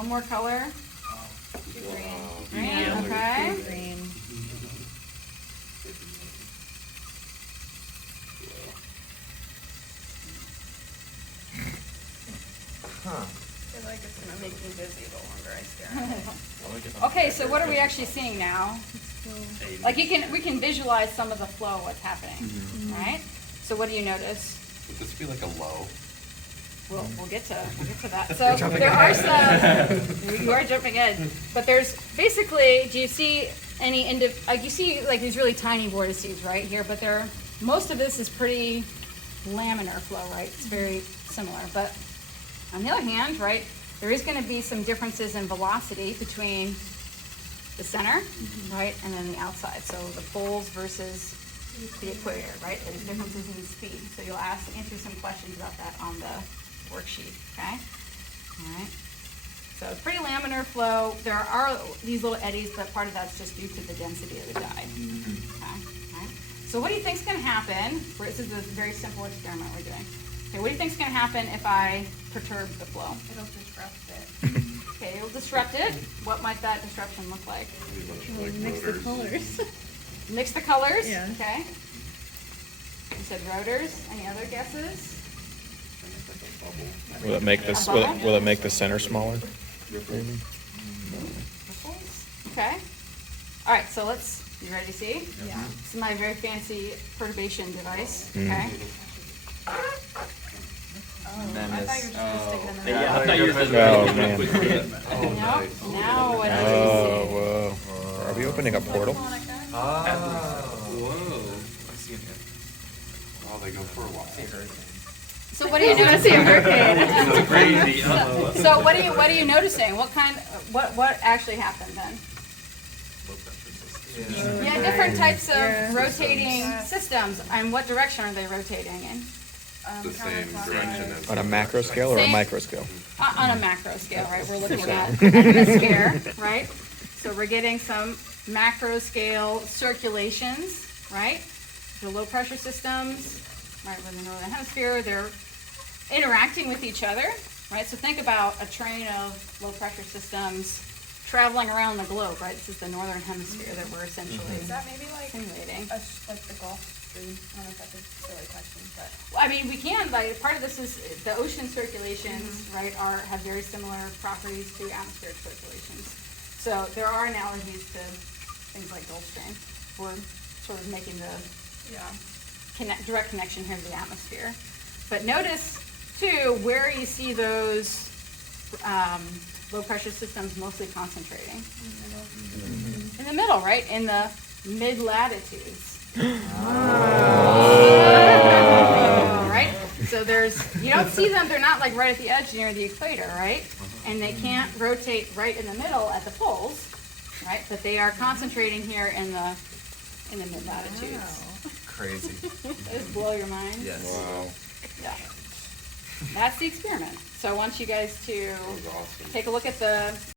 one more color. Green, Yeah, okay. green. Huh. I feel like it's gonna make me dizzy the longer I stare at it. Okay, so what are we actually seeing now? Like we can visualize some of the flow, what's happening, right? So what do you notice? Would this be like a low? We'll get to that. So there are some, you are jumping in, but there's basically, do you see any, like you see like these really tiny vortices right here, but most of this is pretty laminar flow, right? It's very similar, but on the other hand, right, there is going to be some differences in velocity between the center, right, and then the outside. So the poles versus the equator, right? There's differences in speed. So you'll answer some questions about that on the worksheet, okay? All right. So it's pretty laminar flow. There are these little eddies, but part of that's just due to the density of the dye. Okay. All right. So what do you think is going to happen? This is a very simple experiment we're doing. Okay, what do you think is going to happen if I perturb the flow? It'll disrupt it. Okay, it'll disrupt it. What might that disruption look like? Mix the colors. Mix the colors? Yeah. Okay. You said rotors. Any other guesses? Will it make this? Will it make the center smaller? Maybe. Ripples? Okay. All right, so you ready to see? Yeah. This is my very fancy perturbation device, okay? I thought you were just gonna stick it in the Yeah, middle. I thought you were supposed Oh, man. Oh, Now what do you Oh, see? whoa. Are we opening a portal? Oh. Whoa. I see it. Wow, they go for a while. So what are you noticing? So crazy. So what are you noticing? What actually happened then? Yeah, different types of rotating systems. And what direction are they rotating in? The same direction as. On a macro scale or a Same. micro scale? On a macro scale, right? We're looking at hemisphere, right? So we're getting some macro scale circulations, right? The low pressure systems, right, in the northern hemisphere, they're interacting with each other, right? So think about a train of low pressure systems traveling around the globe, right? This is the northern hemisphere that we're essentially Is that maybe like simulating. like the Gulf Stream? I don't know if that's a silly question, but I mean, we can, like, part of this is the ocean circulations, right, have very similar properties to atmospheric circulations. So there are analogies to things like Gulf Stream. We're sort of making the direct connection here to the atmosphere. But notice, too, where you see those low pressure systems mostly concentrating. In the middle, right? In the mid-latitudes. Right? So you don't see them, they're not like right at the edge near the equator, right? And they can't rotate right in the middle at the poles, right? But they are concentrating here in the mid-latitudes. Crazy. Does this blow your mind? Yes. Wow. Yeah. That's the experiment. So I want you guys to That was awesome. take a look at the